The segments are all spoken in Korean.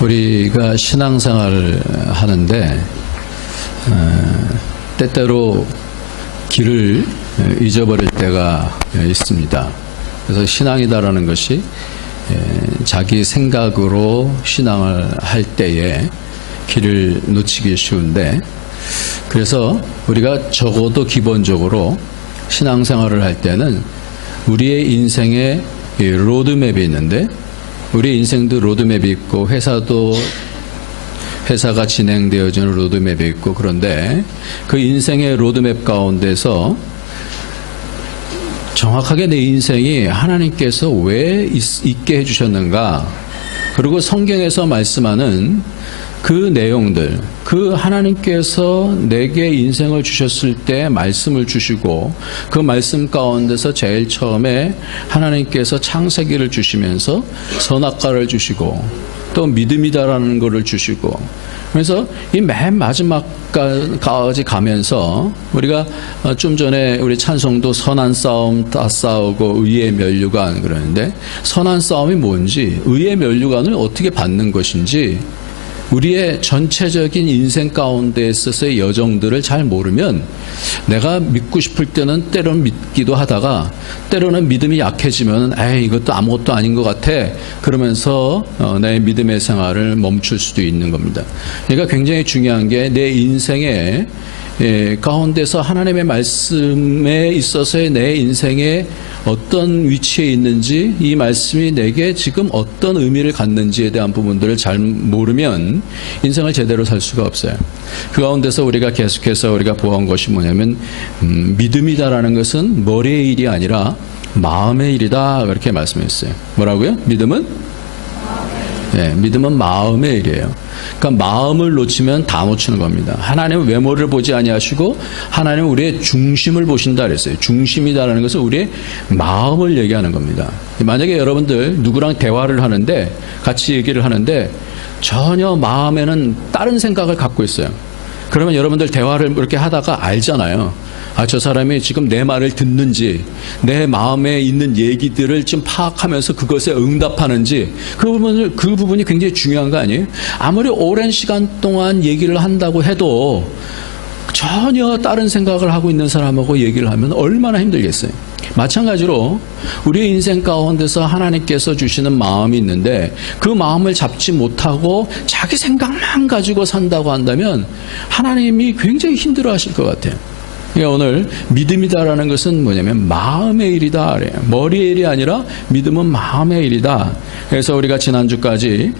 우리가 신앙생활을 하는데 때때로 길을 잊어버릴 때가 있습니다. 그래서 신앙이다라는 것이 자기 생각으로 신앙을 할 때에 길을 놓치기 쉬운데, 그래서 우리가 적어도 기본적으로 신앙생활을 할 때는 우리의 인생에 로드맵이 있는데, 우리 인생도 로드맵이 있고 회사가 진행되어지는 로드맵이 있고, 그런데 그 인생의 로드맵 가운데서 정확하게 내 인생이 하나님께서 왜 있게 해주셨는가, 그리고 성경에서 말씀하는 그 내용들, 그 하나님께서 내게 인생을 주셨을 때 말씀을 주시고, 그 말씀 가운데서 제일 처음에 하나님께서 창세기를 주시면서 선악과를 주시고 또 믿음이다라는 것을 주시고, 그래서 이 맨 마지막까지 가면서 우리가 좀 전에 우리 찬송도 선한 싸움 다 싸우고 의의 면류관 그러는데, 선한 싸움이 뭔지, 의의 면류관을 어떻게 받는 것인지, 우리의 전체적인 인생 가운데 있어서의 여정들을 잘 모르면 내가 믿고 싶을 때는 때로는 믿기도 하다가 때로는 믿음이 약해지면 에이 이것도 아무것도 아닌 것 같아 그러면서 내 믿음의 생활을 멈출 수도 있는 겁니다. 그러니까 굉장히 중요한 게 내 인생의 가운데서 하나님의 말씀에 있어서의 내 인생의 어떤 위치에 있는지, 이 말씀이 내게 지금 어떤 의미를 갖는지에 대한 부분들을 잘 모르면 인생을 제대로 살 수가 없어요. 그 가운데서 우리가 계속해서 우리가 보아온 것이 뭐냐면 믿음이다라는 것은 머리의 일이 아니라 마음의 일이다, 그렇게 말씀했어요. 뭐라고요? 믿음은 마음의 일이에요. 그러니까 마음을 놓치면 다 놓치는 겁니다. 하나님은 외모를 보지 아니하시고 하나님은 우리의 중심을 보신다 그랬어요. 중심이다라는 것은 우리의 마음을 얘기하는 겁니다. 만약에 여러분들 누구랑 대화를 하는데, 같이 얘기를 하는데 전혀 마음에는 다른 생각을 갖고 있어요. 그러면 여러분들 대화를 이렇게 하다가 알잖아요. 저 사람이 지금 내 말을 듣는지, 내 마음에 있는 얘기들을 지금 파악하면서 그것에 응답하는지, 그 부분이 굉장히 중요한 거 아니에요? 아무리 오랜 시간 동안 얘기를 한다고 해도 전혀 다른 생각을 하고 있는 사람하고 얘기를 하면 얼마나 힘들겠어요. 마찬가지로 우리의 인생 가운데서 하나님께서 주시는 마음이 있는데 그 마음을 잡지 못하고 자기 생각만 가지고 산다고 한다면 하나님이 굉장히 힘들어 하실 것 같아요. 그러니까 오늘 믿음이다라는 것은 뭐냐면 마음의 일이다 그래요. 머리의 일이 아니라 믿음은 마음의 일이다. 그래서 우리가 지난주까지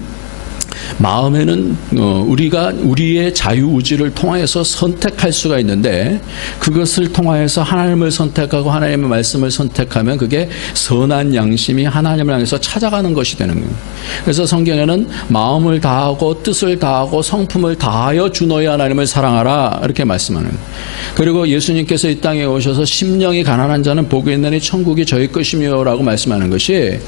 마음에는 우리가 우리의 자유의지를 통하여서 선택할 수가 있는데, 그것을 통하여서 하나님을 선택하고 하나님의 말씀을 선택하면 그게 선한 양심이 하나님을 향해서 찾아가는 것이 되는 거예요. 그래서 성경에는 마음을 다하고 뜻을 다하고 성품을 다하여 주 너희 하나님을 사랑하라, 이렇게 말씀하는 거예요. 그리고 예수님께서 이 땅에 오셔서 심령이 가난한 자는 복이 있나니 천국이 저희 것이며 라고 말씀하는 것이,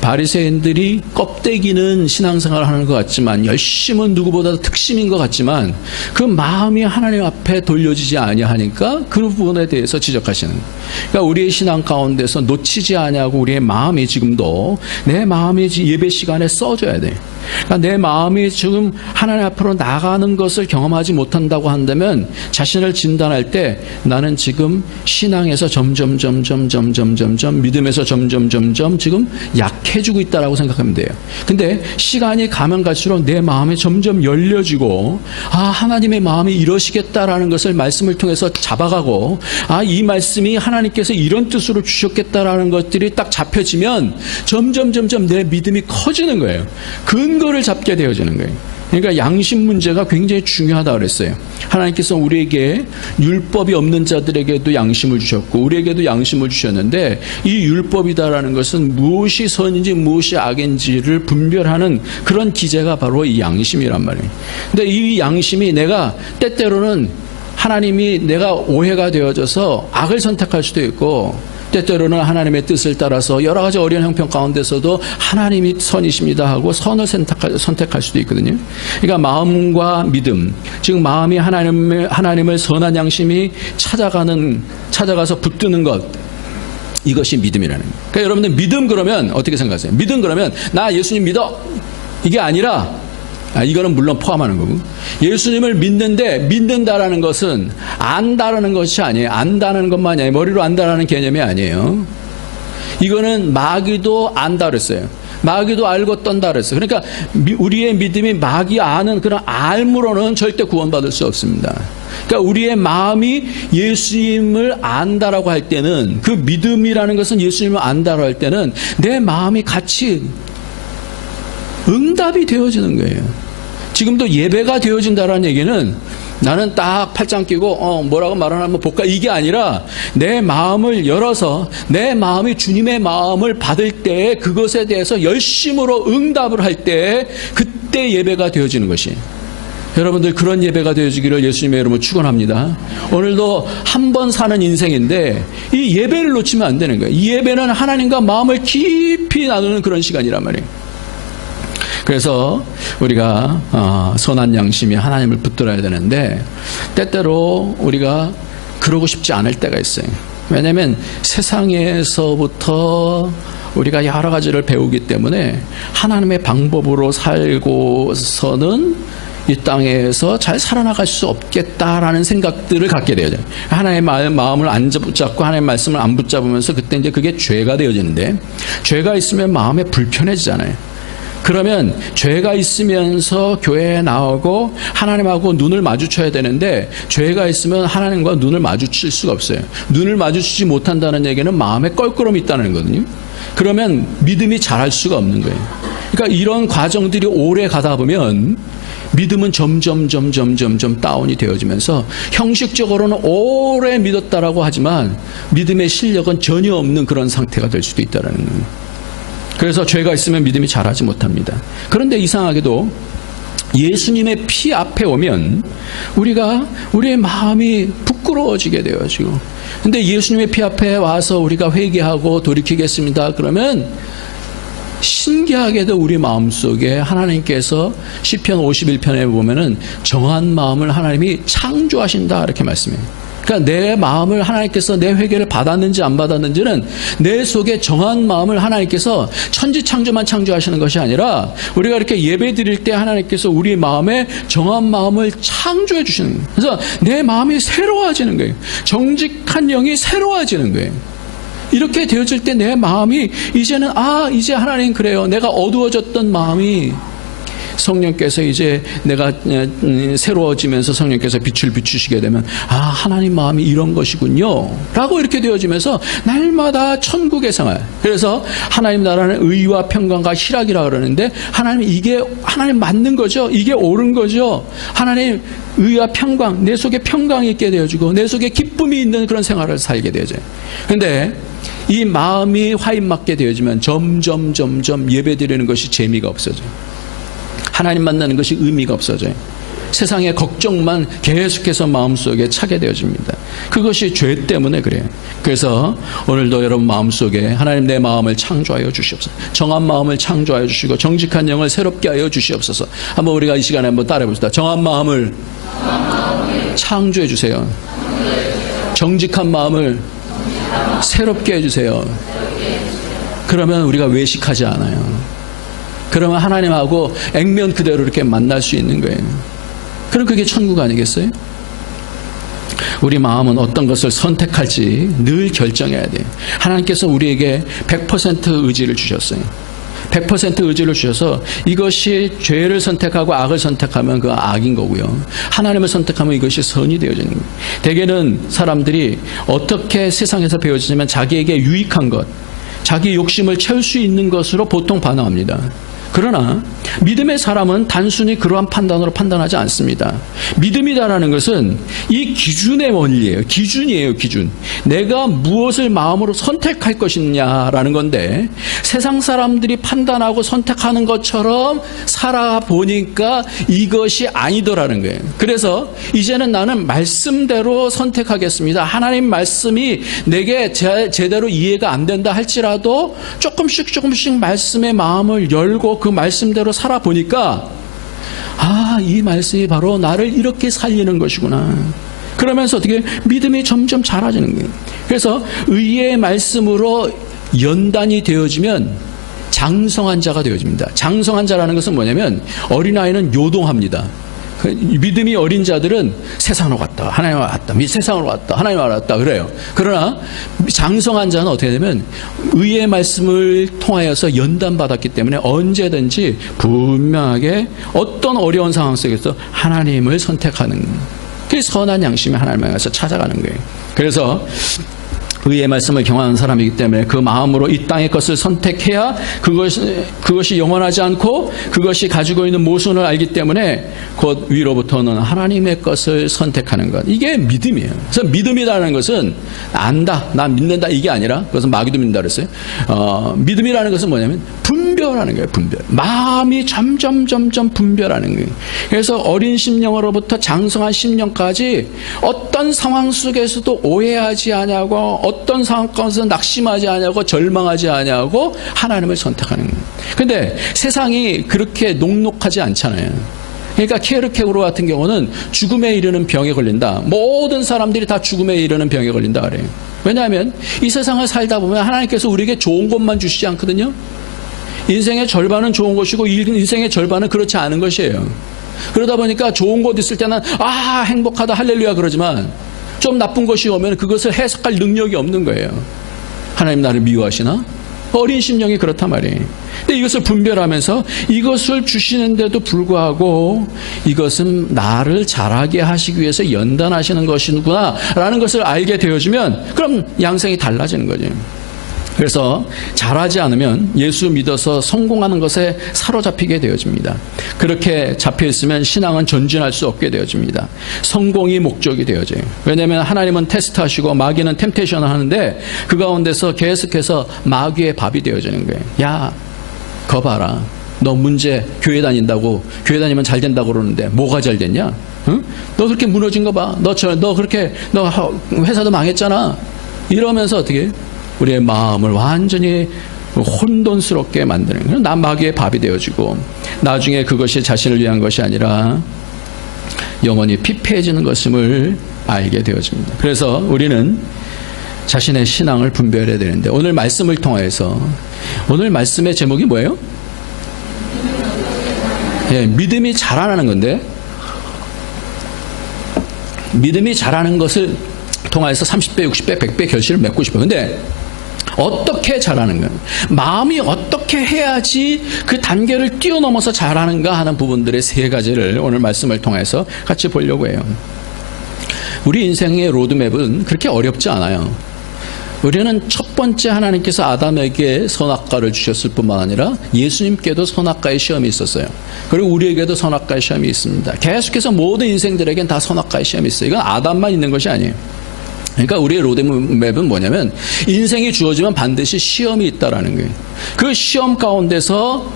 바리새인들이 껍데기는 신앙생활을 하는 것 같지만 열심은 누구보다 특심인 것 같지만 그 마음이 하나님 앞에 돌려지지 아니하니까 그 부분에 대해서 지적하시는 거예요. 그러니까 우리의 신앙 가운데서 놓치지 아니하고 우리의 마음이 지금도 내 마음이 예배 시간에 써줘야 돼요. 그러니까 내 마음이 지금 하나님 앞으로 나가는 것을 경험하지 못한다고 한다면 자신을 진단할 때 나는 지금 신앙에서 점점 믿음에서 점점 지금 약해지고 있다라고 생각하면 돼요. 근데 시간이 가면 갈수록 내 마음이 점점 열려지고, 하나님의 마음이 이러시겠다라는 것을 말씀을 통해서 잡아가고, 이 말씀이 하나님께서 이런 뜻으로 주셨겠다라는 것들이 딱 잡혀지면 점점 내 믿음이 커지는 거예요. 근거를 잡게 되어지는 거예요. 그러니까 양심 문제가 굉장히 중요하다고 그랬어요. 하나님께서 우리에게 율법이 없는 자들에게도 양심을 주셨고 우리에게도 양심을 주셨는데, 이 율법이다라는 것은 무엇이 선인지 무엇이 악인지를 분별하는 그런 기제가 바로 이 양심이란 말이에요. 근데 이 양심이 내가 때때로는 하나님이 내가 오해가 되어져서 악을 선택할 수도 있고, 때때로는 하나님의 뜻을 따라서 여러 가지 어려운 형편 가운데서도 하나님이 선이십니다 하고 선을 선택할 수도 있거든요. 그러니까 마음과 믿음, 즉 마음이 하나님을 선한 양심이 찾아가서 붙드는 것, 이것이 믿음이라는 거예요. 그러니까 여러분들 믿음 그러면 어떻게 생각하세요? 믿음 그러면 나 예수님 믿어, 이게 아니라 이거는 물론 포함하는 거고. 예수님을 믿는데 믿는다라는 것은 안다라는 것이 아니에요. 안다는 것만이 아니에요. 머리로 안다라는 개념이 아니에요. 이거는 마귀도 안다 그랬어요. 마귀도 알고 떤다 그랬어요. 그러니까 우리의 믿음이 마귀 아는 그런 알므로는 절대 구원받을 수 없습니다. 그러니까 우리의 마음이 예수님을 안다라고 할 때는, 그 믿음이라는 것은 예수님을 안다라고 할 때는 내 마음이 같이 응답이 되어지는 거예요. 지금도 예배가 되어진다라는 얘기는 나는 딱 팔짱 끼고 뭐라고 말하나 한번 볼까, 이게 아니라 내 마음을 열어서 내 마음이 주님의 마음을 받을 때 그것에 대해서 열심으로 응답을 할 때 그때 예배가 되어지는 것이. 여러분들 그런 예배가 되어지기를 예수님의 이름으로 축원합니다. 오늘도 한 번 사는 인생인데 이 예배를 놓치면 안 되는 거예요. 이 예배는 하나님과 마음을 깊이 나누는 그런 시간이란 말이에요. 그래서 우리가 선한 양심이 하나님을 붙들어야 되는데 때때로 우리가 그러고 싶지 않을 때가 있어요. 왜냐하면 세상에서부터 우리가 여러 가지를 배우기 때문에 하나님의 방법으로 살고서는 이 땅에서 잘 살아나갈 수 없겠다라는 생각들을 갖게 되어요. 하나님의 마음을 안 붙잡고 하나님의 말씀을 안 붙잡으면서 그때 이제 그게 죄가 되어지는데, 죄가 있으면 마음에 불편해지잖아요. 그러면 죄가 있으면서 교회에 나오고 하나님하고 눈을 마주쳐야 되는데 죄가 있으면 하나님과 눈을 마주칠 수가 없어요. 눈을 마주치지 못한다는 얘기는 마음에 껄끄러움이 있다는 거거든요. 그러면 믿음이 자랄 수가 없는 거예요. 그러니까 이런 과정들이 오래 가다 보면 믿음은 점점 다운이 되어지면서 형식적으로는 오래 믿었다라고 하지만 믿음의 실력은 전혀 없는 그런 상태가 될 수도 있다는 거예요. 그래서 죄가 있으면 믿음이 자라지 못합니다. 그런데 이상하게도 예수님의 피 앞에 오면 우리의 마음이 부끄러워지게 되어지고, 근데 예수님의 피 앞에 와서 우리가 회개하고 돌이키겠습니다. 그러면 신기하게도 우리 마음속에 하나님께서 시편 51편에 보면은 정한 마음을 하나님이 창조하신다 이렇게 말씀해요. 그러니까 내 마음을 하나님께서, 내 회개를 받았는지 안 받았는지는 내 속에 정한 마음을 하나님께서 천지창조만 창조하시는 것이 아니라 우리가 이렇게 예배 드릴 때 하나님께서 우리 마음에 정한 마음을 창조해 주시는 거예요. 그래서 내 마음이 새로워지는 거예요. 정직한 영이 새로워지는 거예요. 이렇게 되어질 때 내 마음이 이제는 이제 하나님 그래요. 내가 어두워졌던 마음이 성령께서 이제 내가 새로워지면서 성령께서 빛을 비추시게 되면 하나님 마음이 이런 것이군요 라고 이렇게 되어지면서 날마다 천국의 생활. 그래서 하나님 나라는 의와 평강과 희락이라고 그러는데 이게 하나님 맞는 거죠. 이게 옳은 거죠. 하나님 의와 평강, 내 속에 평강이 있게 되어지고 내 속에 기쁨이 있는 그런 생활을 살게 되어져요. 그런데 이 마음이 화인맞게 되어지면 점점 예배드리는 것이 재미가 없어져요. 하나님 만나는 것이 의미가 없어져요. 세상의 걱정만 계속해서 마음속에 차게 되어집니다. 그것이 죄 때문에 그래요. 그래서 오늘도 여러분 마음속에 하나님 내 마음을 창조하여 주시옵소서. 정한 마음을 창조하여 주시고 정직한 영을 새롭게 하여 주시옵소서. 한번 우리가 이 시간에 한번 따라해 봅시다. 정한 마음을 창조해 주세요. 정직한 마음을 새롭게 해주세요. 그러면 우리가 외식하지 않아요. 그러면 하나님하고 액면 그대로 이렇게 만날 수 있는 거예요. 그럼 그게 천국 아니겠어요? 우리 마음은 어떤 것을 선택할지 늘 결정해야 돼요. 하나님께서 우리에게 100% 의지를 주셨어요. 100% 의지를 주셔서 이것이 죄를 선택하고 악을 선택하면 그 악인 거고요. 하나님을 선택하면 이것이 선이 되어지는 거예요. 대개는 사람들이 어떻게 세상에서 배워지냐면 자기에게 유익한 것, 자기 욕심을 채울 수 있는 것으로 보통 반응합니다. 그러나 믿음의 사람은 단순히 그러한 판단으로 판단하지 않습니다. 믿음이다라는 것은 이 기준의 원리예요. 기준이에요. 기준. 내가 무엇을 마음으로 선택할 것이냐라는 건데 세상 사람들이 판단하고 선택하는 것처럼 살아보니까 이것이 아니더라는 거예요. 그래서 이제는 나는 말씀대로 선택하겠습니다. 하나님 말씀이 내게 제대로 이해가 안 된다 할지라도 조금씩 말씀의 마음을 열고 그 말씀대로 살아보니까 이 말씀이 바로 나를 이렇게 살리는 것이구나. 그러면서 어떻게 믿음이 점점 자라지는 거예요. 그래서 의의 말씀으로 연단이 되어지면 장성한 자가 되어집니다. 장성한 자라는 것은 뭐냐면 어린아이는 요동합니다. 믿음이 어린 자들은 세상으로 갔다 하나님 왔다, 세상으로 왔다 하나님 왔다 그래요. 그러나 장성한 자는 어떻게 되면 의의 말씀을 통하여서 연단받았기 때문에 언제든지 분명하게 어떤 어려운 상황 속에서 하나님을 선택하는, 그 선한 양심이 하나님을 향해서 찾아가는 거예요. 그래서 의의 말씀을 경험하는 사람이기 때문에 그 마음으로 이 땅의 것을 선택해야 그것이 영원하지 않고 그것이 가지고 있는 모순을 알기 때문에 곧 위로부터는 하나님의 것을 선택하는 것. 이게 믿음이에요. 그래서 믿음이라는 것은 안다, 난 믿는다 이게 아니라, 그것은 마귀도 믿는다 그랬어요. 믿음이라는 것은 뭐냐면 분별하는 거예요. 분별. 마음이 점점 분별하는 거예요. 그래서 어린 심령으로부터 장성한 심령까지 어떤 상황 속에서도 오해하지 않냐고, 어떤 상황 가운데서 낙심하지 않냐고, 절망하지 않냐고 하나님을 선택하는 거예요. 근데 세상이 그렇게 녹록하지 않잖아요. 그러니까 케르케고르 같은 경우는 죽음에 이르는 병에 걸린다. 모든 사람들이 다 죽음에 이르는 병에 걸린다 그래요. 왜냐하면 이 세상을 살다 보면 하나님께서 우리에게 좋은 것만 주시지 않거든요. 인생의 절반은 좋은 것이고 인생의 절반은 그렇지 않은 것이에요. 그러다 보니까 좋은 것 있을 때는 행복하다 할렐루야 그러지만 좀 나쁜 것이 오면 그것을 해석할 능력이 없는 거예요. 하나님 나를 미워하시나? 어린 심령이 그렇단 말이에요. 근데 이것을 분별하면서 이것을 주시는데도 불구하고 이것은 나를 자라게 하시기 위해서 연단하시는 것이구나 라는 것을 알게 되어주면 그럼 양생이 달라지는 거죠. 그래서 잘하지 않으면 예수 믿어서 성공하는 것에 사로잡히게 되어집니다. 그렇게 잡혀있으면 신앙은 전진할 수 없게 되어집니다. 성공이 목적이 되어져요. 왜냐하면 하나님은 테스트하시고 마귀는 템테이션을 하는데 그 가운데서 계속해서 마귀의 밥이 되어지는 거예요. 야, 거 봐라. 너 문제 교회 다닌다고, 교회 다니면 잘 된다고 그러는데 뭐가 잘 됐냐? 응? 너 그렇게 무너진 거 봐. 너 회사도 망했잖아. 이러면서 어떻게 우리의 마음을 완전히 혼돈스럽게 만드는 거예요. 난 마귀의 밥이 되어지고 나중에 그것이 자신을 위한 것이 아니라 영원히 피폐해지는 것임을 알게 되어집니다. 그래서 우리는 자신의 신앙을 분별해야 되는데 오늘 말씀을 통해서, 오늘 말씀의 제목이 뭐예요? 믿음이 자라나는 건데, 믿음이 자라는 것을 통해서 30배, 60배, 100배 결실을 맺고 싶어요. 근데 어떻게 자라는 거예요? 마음이 어떻게 해야지 그 단계를 뛰어넘어서 자라는가 하는 부분들의 세 가지를 오늘 말씀을 통해서 같이 보려고 해요. 우리 인생의 로드맵은 그렇게 어렵지 않아요. 우리는 첫 번째 하나님께서 아담에게 선악과를 주셨을 뿐만 아니라 예수님께도 선악과의 시험이 있었어요. 그리고 우리에게도 선악과의 시험이 있습니다. 계속해서 모든 인생들에겐 다 선악과의 시험이 있어요. 이건 아담만 있는 것이 아니에요. 그러니까 우리의 로드맵은 뭐냐면 인생이 주어지면 반드시 시험이 있다라는 거예요. 그 시험 가운데서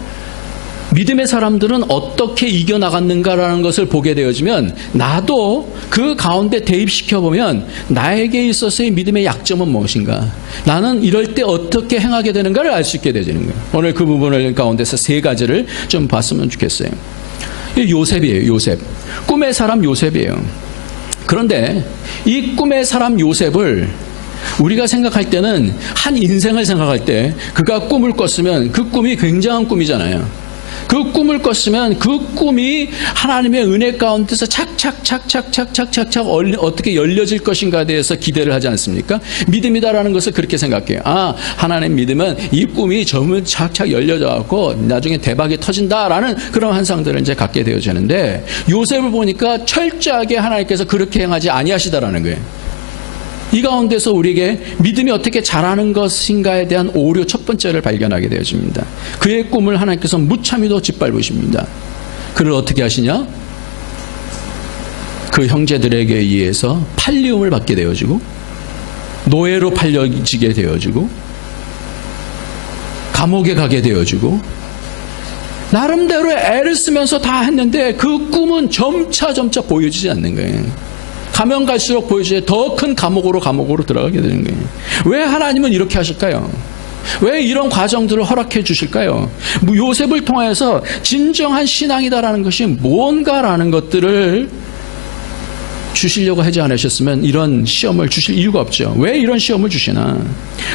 믿음의 사람들은 어떻게 이겨나갔는가라는 것을 보게 되어지면 나도 그 가운데 대입시켜보면 나에게 있어서의 믿음의 약점은 무엇인가, 나는 이럴 때 어떻게 행하게 되는가를 알 수 있게 되는 거예요. 오늘 그 부분을 가운데서 세 가지를 좀 봤으면 좋겠어요. 요셉이에요. 요셉. 꿈의 사람 요셉이에요. 그런데 이 꿈의 사람 요셉을 우리가 생각할 때는 한 인생을 생각할 때 그가 꿈을 꿨으면 그 꿈이 굉장한 꿈이잖아요. 그 꿈을 꿨으면 그 꿈이 하나님의 은혜 가운데서 착착 어떻게 열려질 것인가에 대해서 기대를 하지 않습니까? 믿음이다라는 것을 그렇게 생각해요. 하나님 믿으면 이 꿈이 점을 착착 열려져 갖고 나중에 대박이 터진다라는 그런 환상들을 이제 갖게 되어지는데, 요셉을 보니까 철저하게 하나님께서 그렇게 행하지 아니하시다라는 거예요. 이 가운데서 우리에게 믿음이 어떻게 자라는 것인가에 대한 오류 첫 번째를 발견하게 되어집니다. 그의 꿈을 하나님께서 무참히도 짓밟으십니다. 그를 어떻게 하시냐? 그 형제들에게 의해서 팔리움을 받게 되어지고 노예로 팔려지게 되어지고 감옥에 가게 되어지고 나름대로 애를 쓰면서 다 했는데 그 꿈은 점차 보여지지 않는 거예요. 가면 갈수록 보여지게 더 큰 감옥으로 들어가게 되는 거예요. 왜 하나님은 이렇게 하실까요? 왜 이런 과정들을 허락해 주실까요? 요셉을 통해서 진정한 신앙이다라는 것이 뭔가라는 것들을 주시려고 하지 않으셨으면 이런 시험을 주실 이유가 없죠. 왜 이런 시험을 주시나?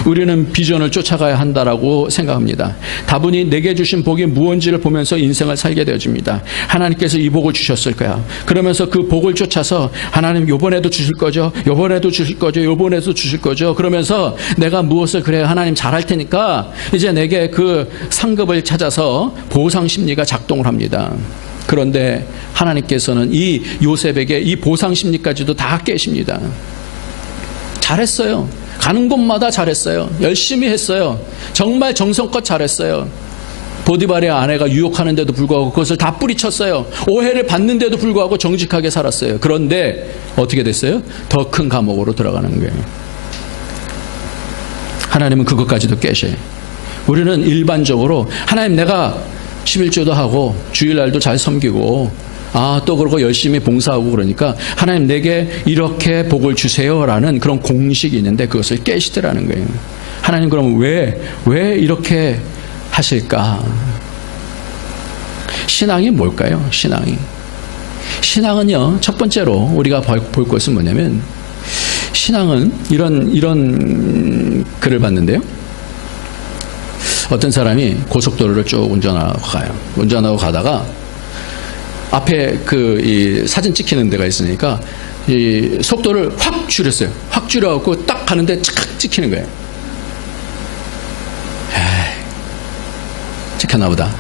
우리는 비전을 쫓아가야 한다라고 생각합니다. 다분히 내게 주신 복이 무언지를 보면서 인생을 살게 되어집니다. 하나님께서 이 복을 주셨을 거야. 그러면서 그 복을 쫓아서 하나님 요번에도 주실 거죠. 요번에도 주실 거죠. 요번에도 주실 거죠. 그러면서 내가 무엇을 그래 하나님 잘할 테니까 이제 내게 그 상급을 찾아서 보상 심리가 작동을 합니다. 그런데 하나님께서는 이 요셉에게 이 보상 심리까지도 다 깨십니다. 잘했어요. 가는 곳마다 잘했어요. 열심히 했어요. 정말 정성껏 잘했어요. 보디발의 아내가 유혹하는데도 불구하고 그것을 다 뿌리쳤어요. 오해를 받는데도 불구하고 정직하게 살았어요. 그런데 어떻게 됐어요? 더 큰 감옥으로 들어가는 거예요. 하나님은 그것까지도 깨셔요. 우리는 일반적으로 하나님 내가 11조도 하고 주일날도 잘 섬기고 또 그러고 열심히 봉사하고 그러니까 하나님 내게 이렇게 복을 주세요라는 그런 공식이 있는데 그것을 깨시더라는 거예요. 하나님 그러면 왜 이렇게 하실까? 신앙이 뭘까요? 신앙은요, 첫 번째로 우리가 볼 것은 뭐냐면 신앙은 이런 글을 봤는데요. 어떤 사람이 고속도로를 쭉 운전하고 가요. 운전하고 가다가 앞에 이 사진 찍히는 데가 있으니까 이 속도를 확 줄였어요. 확 줄여갖고 딱 가는데 착 찍히는 거예요. 찍혔나 보다.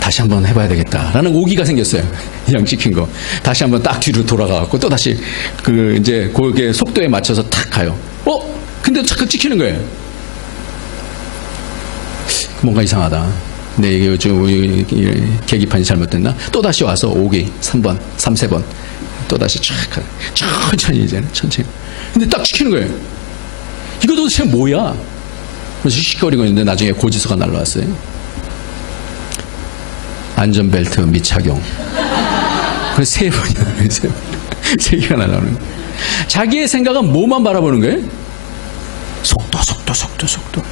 다시 한번 해봐야 되겠다라는 오기가 생겼어요. 그냥 찍힌 거. 다시 한번 딱 뒤로 돌아가갖고 또 다시 이제 거기에 속도에 맞춰서 탁 가요. 근데 자꾸 찍히는 거예요. 뭔가 이상하다. 네, 이게 계기판이 잘못됐나? 또 다시 와서 오기 3번, 3번. 또 다시 천천히 이제는 천천히. 근데 딱 찍히는 거예요. 이거 도대체 뭐야? 그래서 씩거리고 있는데 나중에 고지서가 날라왔어요. 안전벨트 미착용. 그래서 3번이나 세 개가 날라오는 거예요. 자기의 생각은 뭐만 바라보는 거예요? 속도.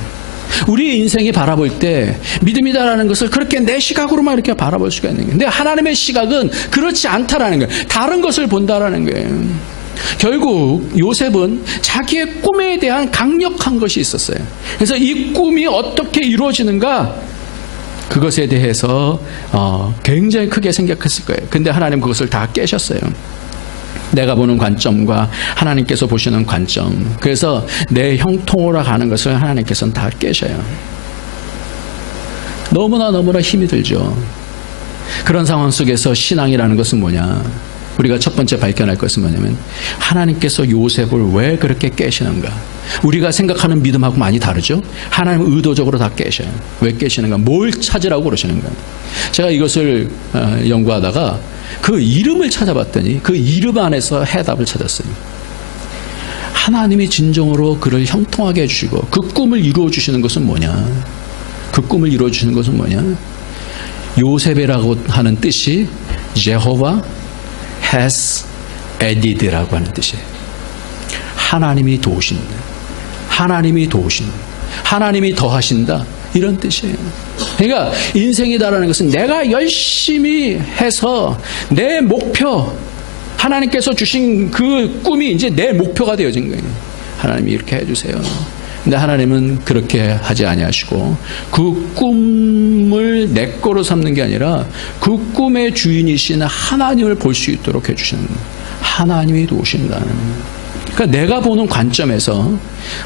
우리 인생이 바라볼 때 믿음이다라는 것을 그렇게 내 시각으로만 이렇게 바라볼 수가 있는 거예요. 근데 하나님의 시각은 그렇지 않다라는 거예요. 다른 것을 본다라는 거예요. 결국 요셉은 자기의 꿈에 대한 강력한 것이 있었어요. 그래서 이 꿈이 어떻게 이루어지는가 그것에 대해서 굉장히 크게 생각했을 거예요. 근데 하나님 그것을 다 깨셨어요. 내가 보는 관점과 하나님께서 보시는 관점. 그래서 내 형통으로 가는 것을 하나님께서는 다 깨셔요. 너무나 힘이 들죠. 그런 상황 속에서 신앙이라는 것은 뭐냐? 우리가 첫 번째 발견할 것은 뭐냐면 하나님께서 요셉을 왜 그렇게 깨시는가? 우리가 생각하는 믿음하고 많이 다르죠? 하나님은 의도적으로 다 깨셔요. 왜 깨시는가? 뭘 찾으라고 그러시는가? 제가 이것을 연구하다가 그 이름을 찾아봤더니 그 이름 안에서 해답을 찾았어요. 하나님이 진정으로 그를 형통하게 해주시고 그 꿈을 이루어 주시는 것은 뭐냐? 그 꿈을 이루어 주시는 것은 뭐냐? 요셉이라고 하는 뜻이 Jehovah has added라고 하는 뜻이에요. 하나님이 도우신다. 하나님이 더하신다. 이런 뜻이에요. 그러니까 인생이다라는 것은 내가 열심히 해서 내 목표, 하나님께서 주신 그 꿈이 이제 내 목표가 되어진 거예요. 하나님이 이렇게 해주세요. 근데 하나님은 그렇게 하지 아니하시고 그 꿈을 내 거로 삼는 게 아니라 그 꿈의 주인이신 하나님을 볼 수 있도록 해주시는 거예요. 하나님이 도우신다는 거예요. 그러니까 내가 보는 관점에서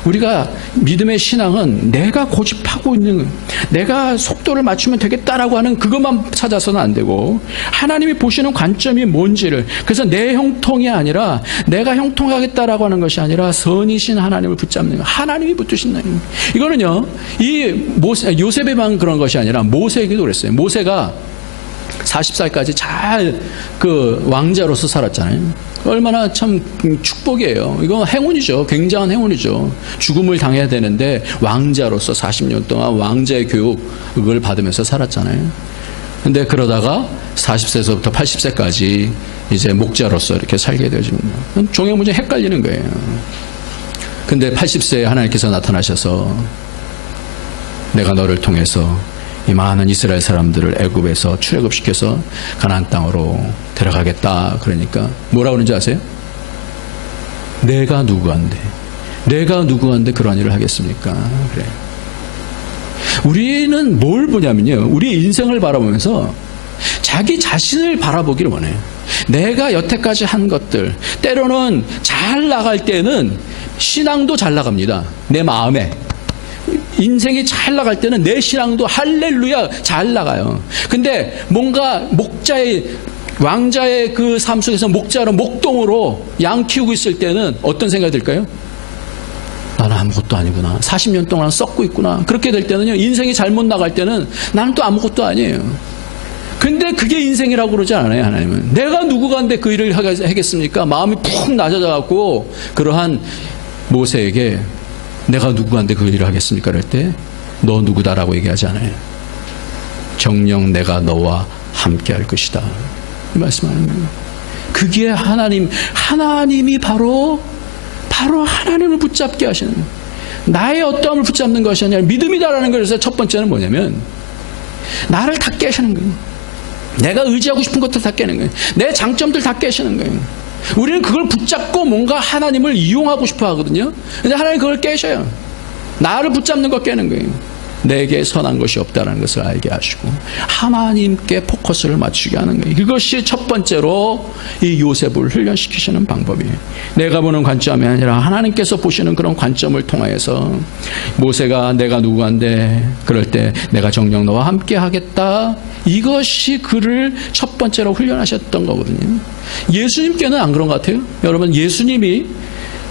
우리가 믿음의 신앙은 내가 고집하고 있는, 내가 속도를 맞추면 되겠다라고 하는 그것만 찾아서는 안 되고 하나님이 보시는 관점이 뭔지를, 그래서 내 형통이 아니라 내가 형통하겠다라고 하는 것이 아니라 선이신 하나님을 붙잡는 거, 하나님이 붙드신다. 이거는요, 요셉에만 그런 것이 아니라 모세에게도 그랬어요. 모세가 40살까지 잘 왕자로서 살았잖아요. 얼마나 참 축복이에요. 이거 행운이죠. 굉장한 행운이죠. 죽음을 당해야 되는데 왕자로서 40년 동안 왕자의 교육을 받으면서 살았잖아요. 근데 그러다가 40세에서부터 80세까지 이제 목자로서 이렇게 살게 되어집니다. 종횡무진 헷갈리는 거예요. 근데 80세에 하나님께서 나타나셔서 내가 너를 통해서 이 많은 이스라엘 사람들을 애굽에서 출애굽시켜서 가나안 땅으로 데려가겠다. 그러니까 뭐라 그러는지 아세요? 내가 누구한데 그러한 일을 하겠습니까? 그래. 우리는 뭘 보냐면요, 우리 인생을 바라보면서 자기 자신을 바라보기를 원해요. 내가 여태까지 한 것들, 때로는 잘 나갈 때는 신앙도 잘 나갑니다. 내 마음에. 인생이 잘 나갈 때는 내 신앙도 할렐루야 잘 나가요. 근데 뭔가 왕자의 그 삶 속에서 목자로 목동으로 양 키우고 있을 때는 어떤 생각이 들까요? 나는 아무것도 아니구나. 40년 동안 썩고 있구나. 그렇게 될 때는요, 인생이 잘못 나갈 때는 나는 또 아무것도 아니에요. 근데 그게 인생이라고 그러지 않아요, 하나님은. 내가 누구간데 그 일을 하겠습니까? 마음이 푹 낮아져갖고 그러한 모세에게 내가 누구한테 그 일을 하겠습니까? 그럴 때 너 누구다라고 얘기하지 않아요. 정녕 내가 너와 함께 할 것이다. 이 말씀하는 거예요. 그게 하나님이 바로 하나님을 붙잡게 하시는 거예요. 나의 어떠함을 붙잡는 것이 아니라 믿음이다라는 것에서 첫 번째는 뭐냐면 나를 다 깨시는 거예요. 내가 의지하고 싶은 것들 다 깨는 거예요. 내 장점들 다 깨시는 거예요. 우리는 그걸 붙잡고 뭔가 하나님을 이용하고 싶어 하거든요. 근데 하나님 그걸 깨셔요. 나를 붙잡는 거 깨는 거예요. 내게 선한 것이 없다는 것을 알게 하시고 하나님께 포커스를 맞추게 하는 거예요. 그것이 첫 번째로 이 요셉을 훈련시키시는 방법이에요. 내가 보는 관점이 아니라 하나님께서 보시는 그런 관점을 통하여서 모세가 내가 누구한데 그럴 때 내가 정녕 너와 함께 하겠다. 이것이 그를 첫 번째로 훈련하셨던 거거든요. 예수님께는 안 그런 것 같아요. 여러분, 예수님이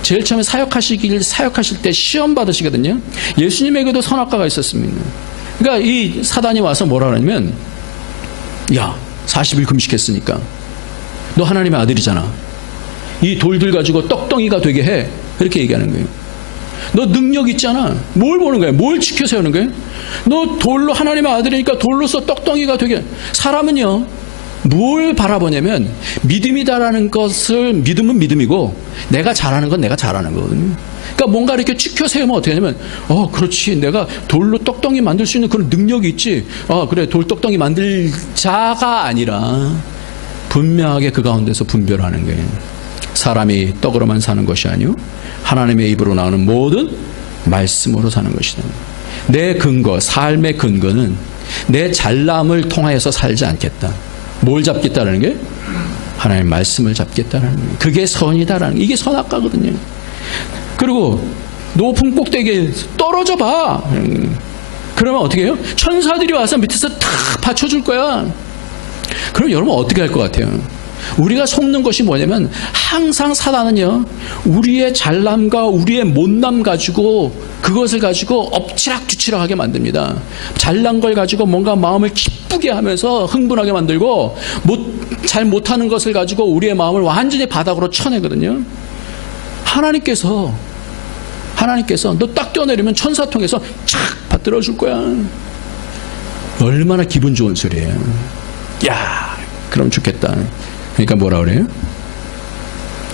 제일 처음에 사역하실 때 시험 받으시거든요. 예수님에게도 선악과가 있었습니다. 그러니까 이 사단이 와서 뭐라 그러냐면, 야, 40일 금식했으니까 너 하나님의 아들이잖아. 이 돌들 가지고 떡덩이가 되게 해. 이렇게 얘기하는 거예요. 너 능력 있잖아. 뭘 보는 거야? 뭘 지켜 세우는 거야? 너 돌로 하나님의 아들이니까 돌로서 떡덩이가 되게. 사람은요, 뭘 바라보냐면 믿음이다라는 것을, 믿음은 믿음이고 내가 잘하는 건 내가 잘하는 거거든요. 그러니까 뭔가 이렇게 지켜 세우면 어떻게 하냐면, 그렇지, 내가 돌로 떡덩이 만들 수 있는 그런 능력이 있지. 그래, 돌 떡덩이 만들자가 아니라 분명하게 그 가운데서 분별하는 거예요. 사람이 떡으로만 사는 것이 아니요 하나님의 입으로 나오는 모든 말씀으로 사는 것이다. 내 근거, 삶의 근거는 내 잘남을 통하여서 살지 않겠다. 뭘 잡겠다라는 게? 하나님의 말씀을 잡겠다라는 거예요. 그게 선이다라는 게, 이게 선악과거든요. 그리고 높은 꼭대기에 떨어져 봐. 그러면 어떻게 해요? 천사들이 와서 밑에서 탁 받쳐줄 거야. 그럼 여러분 어떻게 할 것 같아요? 우리가 속는 것이 뭐냐면, 항상 사단은요, 우리의 잘남과 우리의 못남 가지고, 그것을 가지고 엎치락뒤치락하게 만듭니다. 잘난 걸 가지고 뭔가 마음을 기쁘게 하면서 흥분하게 만들고, 잘 못하는 것을 가지고 우리의 마음을 완전히 바닥으로 쳐내거든요. 하나님께서 너 딱 뛰어내리면 천사 통해서 착 받들어 줄 거야. 얼마나 기분 좋은 소리예요. 야, 그럼 좋겠다. 그러니까 뭐라 그래요?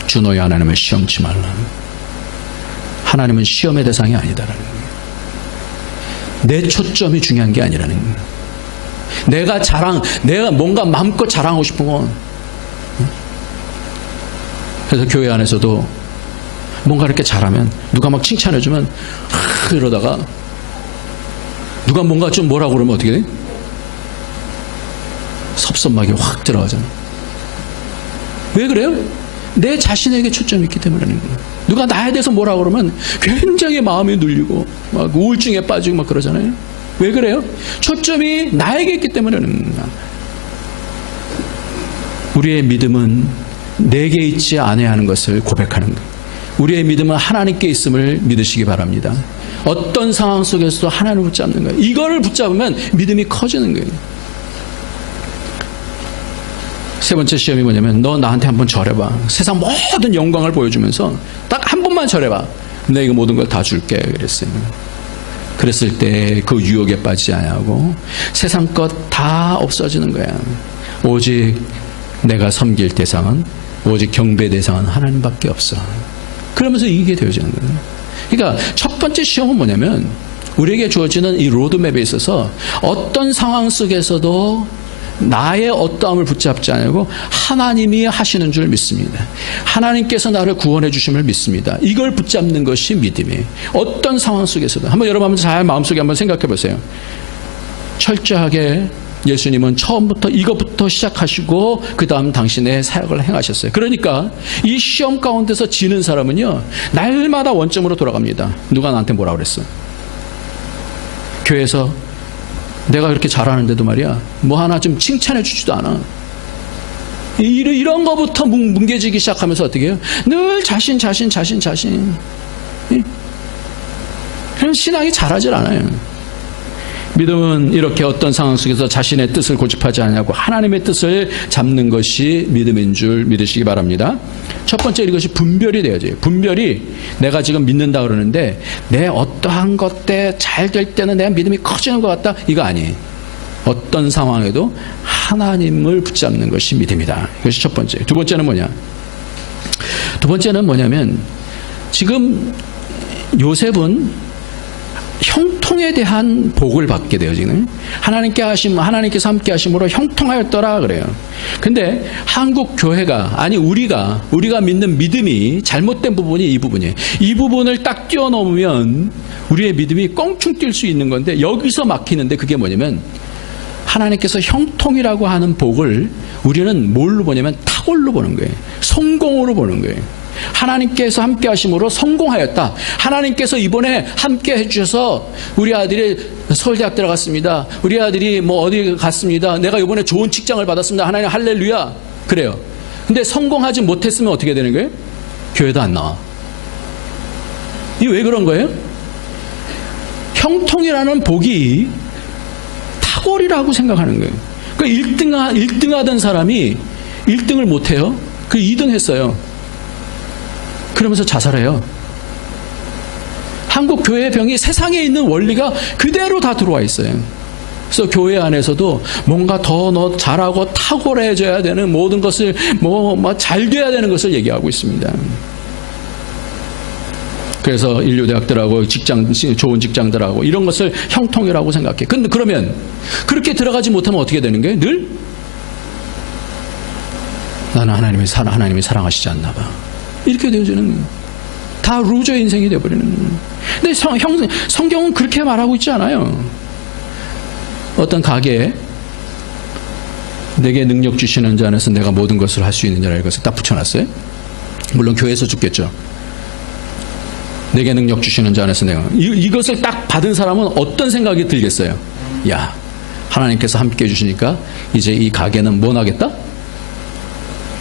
주 너희 하나님을 시험치 말라. 하나님은 시험의 대상이 아니다라는 거예요. 내 초점이 중요한 게 아니라는 거예요. 내가 뭔가 마음껏 자랑하고 싶은 건. 그래서 교회 안에서도 뭔가 이렇게 잘하면 누가 막 칭찬해주면 이러다가 누가 뭔가 좀 뭐라고 그러면 어떻게 돼? 섭섭하게 확 들어가잖아. 왜 그래요? 내 자신에게 초점이 있기 때문이라는 거예요. 누가 나에 대해서 뭐라고 그러면 굉장히 마음이 눌리고 막 우울증에 빠지고 막 그러잖아요. 왜 그래요? 초점이 나에게 있기 때문이라는 거예요. 우리의 믿음은 내게 있지 않아야 하는 것을 고백하는 거예요. 우리의 믿음은 하나님께 있음을 믿으시기 바랍니다. 어떤 상황 속에서도 하나님을 붙잡는 거예요. 이거를 붙잡으면 믿음이 커지는 거예요. 세 번째 시험이 뭐냐면, 너 나한테 한번 절해봐. 세상 모든 영광을 보여주면서 딱 한 번만 절해봐. 내가 이거 모든 걸 다 줄게. 그랬어요. 그랬을 때 그 유혹에 빠지지 않고 세상 것 다 없어지는 거야. 오직 내가 섬길 대상은, 오직 경배 대상은 하나님밖에 없어. 그러면서 이기게 되어지는 거예요. 그러니까 첫 번째 시험은 뭐냐면, 우리에게 주어지는 이 로드맵에 있어서 어떤 상황 속에서도 나의 어떠함을 붙잡지 않고 하나님이 하시는 줄 믿습니다. 하나님께서 나를 구원해 주심을 믿습니다. 이걸 붙잡는 것이 믿음이에요. 어떤 상황 속에서도. 한번 여러분 잘 마음속에 한번 생각해 보세요. 철저하게 예수님은 처음부터 이것부터 시작하시고 그 다음 당신의 사역을 행하셨어요. 그러니까 이 시험 가운데서 지는 사람은요, 날마다 원점으로 돌아갑니다. 누가 나한테 뭐라 그랬어? 교회에서 내가 그렇게 잘하는데도 말이야, 뭐 하나 좀 칭찬해 주지도 않아. 이런 거부터 뭉개지기 시작하면서 어떻게 해요? 늘 자신. 그럼 신앙이 자라질 않아요. 믿음은 이렇게 어떤 상황 속에서 자신의 뜻을 고집하지 않냐고 하나님의 뜻을 잡는 것이 믿음인 줄 믿으시기 바랍니다. 첫 번째, 이것이 분별이 되어져요. 분별이 내가 지금 믿는다 그러는데 내 어떠한 것 때 잘 될 때는 내 믿음이 커지는 것 같다. 이거 아니에요. 어떤 상황에도 하나님을 붙잡는 것이 믿음이다. 이것이 첫 번째. 두 번째는 뭐냐? 두 번째는 뭐냐면 지금 요셉은 형통에 대한 복을 받게 돼요, 지금. 하나님께서 함께 하심으로 형통하였더라 그래요. 근데 한국 교회가, 아니 우리가 믿는 믿음이 잘못된 부분이 이 부분이에요. 이 부분을 딱 뛰어넘으면 우리의 믿음이 껑충 뛸 수 있는 건데 여기서 막히는데 그게 뭐냐면 하나님께서 형통이라고 하는 복을 우리는 뭘로 보냐면 탁월로 보는 거예요. 성공으로 보는 거예요. 하나님께서 함께 하심으로 성공하였다. 하나님께서 이번에 함께 해주셔서 우리 아들이 서울대학 들어갔습니다. 우리 아들이 뭐 어디 갔습니다. 내가 이번에 좋은 직장을 받았습니다. 하나님 할렐루야. 그래요. 근데 성공하지 못했으면 어떻게 되는 거예요? 교회도 안 나와. 이게 왜 그런 거예요? 형통이라는 복이 탁월이라고 생각하는 거예요. 그러니까 1등 하던 사람이 1등을 못해요. 그 2등 했어요. 그러면서 자살해요. 한국 교회의 병이 세상에 있는 원리가 그대로 다 들어와 있어요. 그래서 교회 안에서도 뭔가 더 너 잘하고 탁월해져야 되는 모든 것을 잘 돼야 되는 것을 얘기하고 있습니다. 그래서 인류대학들하고 좋은 직장들하고 이런 것을 형통이라고 생각해. 근데 그러면 그렇게 들어가지 못하면 어떻게 되는 거예요? 늘 나는 하나님이 사랑하시지 않나 봐. 이렇게 되어지는 거예요. 다 루저 인생이 되어버리는 거예요. 근데 성경은 그렇게 말하고 있지 않아요. 어떤 가게에 내게 능력 주시는 자 안에서 내가 모든 것을 할 수 있는 자라 이것을 딱 붙여놨어요. 물론 교회에서 죽겠죠. 내게 능력 주시는 자 안에서 내가 이것을 딱 받은 사람은 어떤 생각이 들겠어요? 야, 하나님께서 함께 해주시니까 이제 이 가게는 뭐 나겠다?